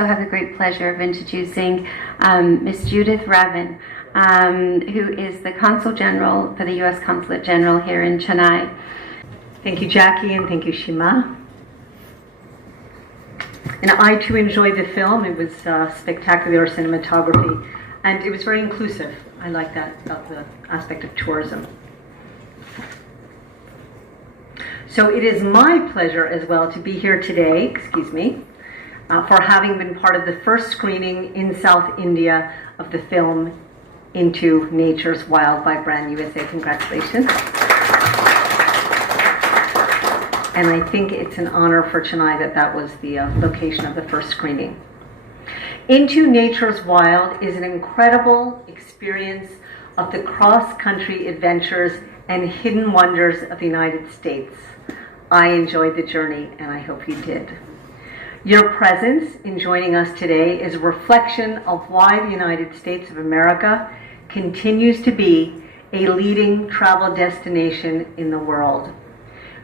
I have the great pleasure of introducing Ms. Judith Ravin, who is the Consul General for the U.S. Consulate General here in Chennai. Thank you, Jackie, and thank you, Shima. And I too enjoyed the film. It was spectacular cinematography, and it was very inclusive. I like that about the aspect of tourism. So it is my pleasure as well to be here today, for having been part of the first screening in South India of the film Into Nature's Wild by Brand USA. Congratulations. And I think it's an honor for Chennai that was the location of the first screening. Into Nature's Wild is an incredible experience of the cross-country adventures and hidden wonders of the United States. I enjoyed the journey, and I hope you did. Your presence in joining us today is a reflection of why the United States of America continues to be a leading travel destination in the world.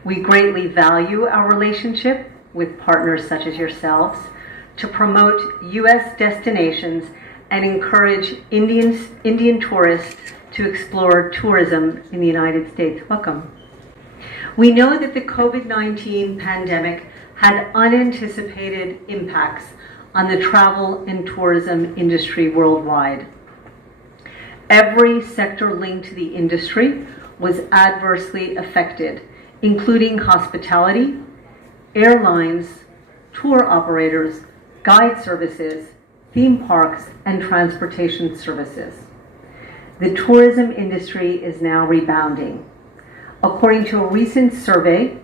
We greatly value our relationship with partners such as yourselves to promote U.S. destinations and encourage Indian tourists to explore tourism in the United States. Welcome. We know that the COVID-19 pandemic had unanticipated impacts on the travel and tourism industry worldwide. Every sector linked to the industry was adversely affected, including hospitality, airlines, tour operators, guide services, theme parks, and transportation services. The tourism industry is now rebounding. According to a recent survey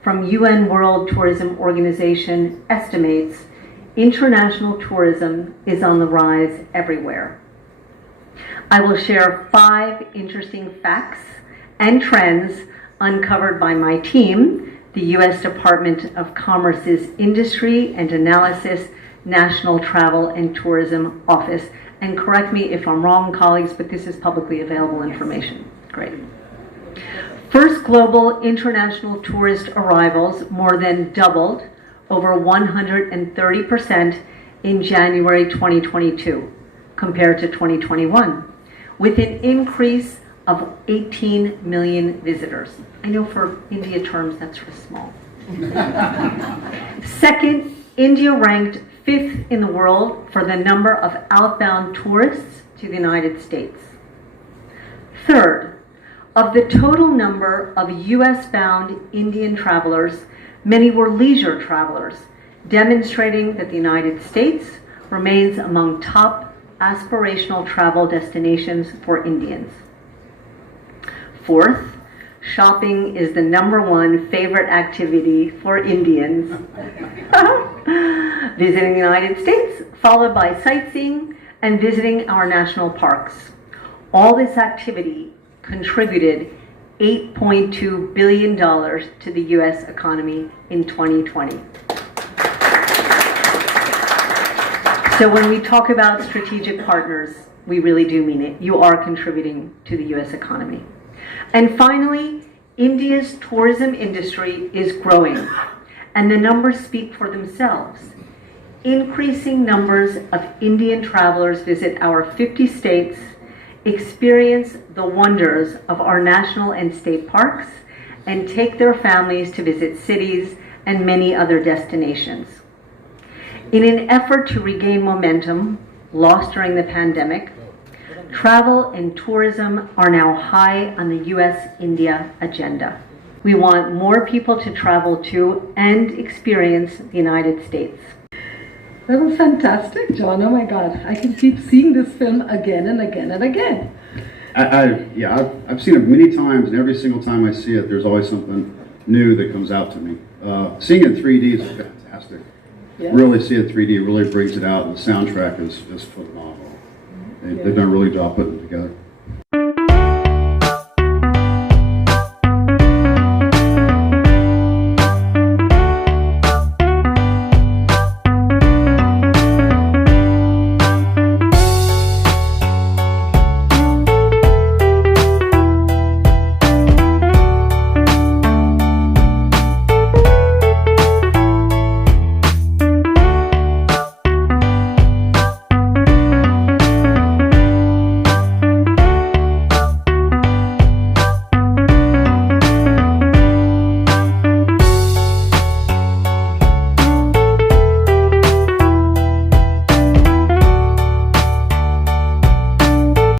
from UN World Tourism Organization estimates, international tourism is on the rise everywhere. I will share 5 interesting facts and trends uncovered by my team, the U.S. Department of Commerce's Industry and Analysis National Travel and Tourism Office. And correct me if I'm wrong, colleagues, but this is publicly available information. Great. First global international tourist arrivals more than doubled, over 130% in January 2022 compared to 2021, with an increase of 18 million visitors. I know for India terms that's sort of small. Second, India ranked 5th in the world for the number of outbound tourists to the United States. Third, of the total number of US-bound Indian travelers, many were leisure travelers, demonstrating that the United States remains among top aspirational travel destinations for Indians. Fourth, shopping is the #1 favorite activity for Indians. Visiting the United States, followed by sightseeing and visiting our national parks. All this activity contributed $8.2 billion to the U.S. economy in 2020. So when we talk about strategic partners, we really do mean it. You are contributing to the U.S. economy. And finally, India's tourism industry is growing, and the numbers speak for themselves. Increasing numbers of Indian travelers visit our 50 states, experience the wonders of our national and state parks, and take their families to visit cities and many other destinations. In an effort to regain momentum lost during the pandemic, travel and tourism are now high on the US-India agenda. We want more people to travel to and experience the United States. That was fantastic, John. Oh my God. I can keep seeing this film again and again and again. I've seen it many times, and every single time I see it, there's always something new that comes out to me. Seeing it in 3D is fantastic. Yeah. Really see it in 3D, really brings it out, and the soundtrack is phenomenal. They've done a really good job putting it together.